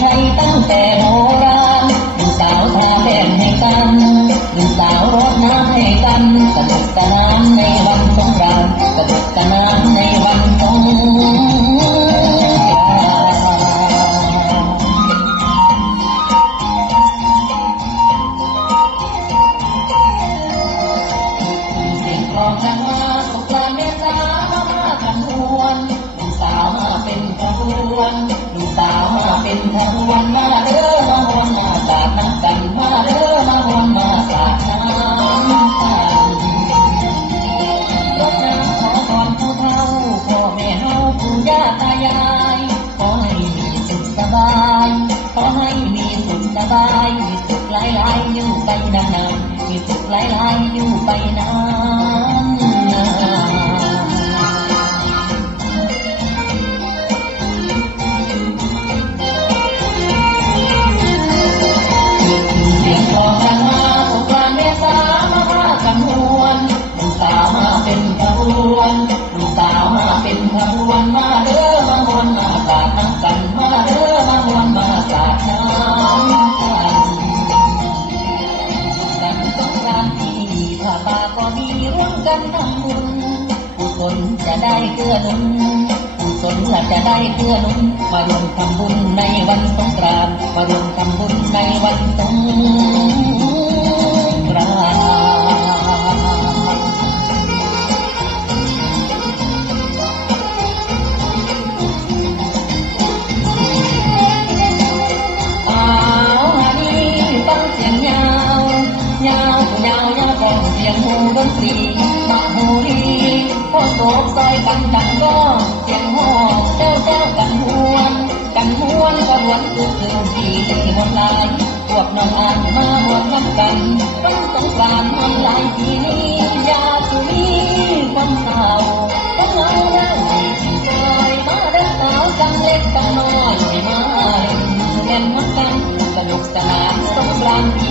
ไทยตั้งแต่โบราณลูกสาวทาแป้งให้กันลูกสาวรดน้ำให้กันสนุกสนานในวันสงกรานต์สนุกสนานในวันสงกรานต์กันมาสงกรานต์เมษามากันทวนลูกสาวมาเป็นขบวนลูกสาวมาเป็นขบวนมาเด้อมาวนมาสาดน้ำกันมาเด้อมาวนมาสาดน้ำกันรดน้ำขอพรผู้เฒ่าพ่อแม่เฮาปู่ย่าตายายขอให้มีสุขสบายขอให้มีสุขสบายมีสุขหลายๆอยู่ไปนานๆมีสุขหลายๆอยู่ไปนานลูกสาวมาเป็นขบวนมาเด้อมาวนมาสาดน้ำกันมาเด้อมาวนมาสาดน้ำกันกันสงกรานต์ที่ถ้าป่าก็ดีร่วมกันทำบุญกุศลจะได้เกื้อหนุนกุศลจะได้เกื้อหนุนมารวมทำบุญในวันสงกรานต์มารวมทำบุญในวันสงกรานต์ดนตรีมาโฮลีพ่อโศกซอยกันดังก็เสียงหอบเจ้ากันหวนกระบวนคือที่หมดลายพวกน้องอ่านมาบวกน้ำกันวันสงกรานต์มันหลายปีนี้ยาสุนีความเศร้าต้องเอาแล้วที่ซอยมาเดินสาวกันเล็กกันน้อยให้มาเล่นมันกันสนุกสนานสงกรานต์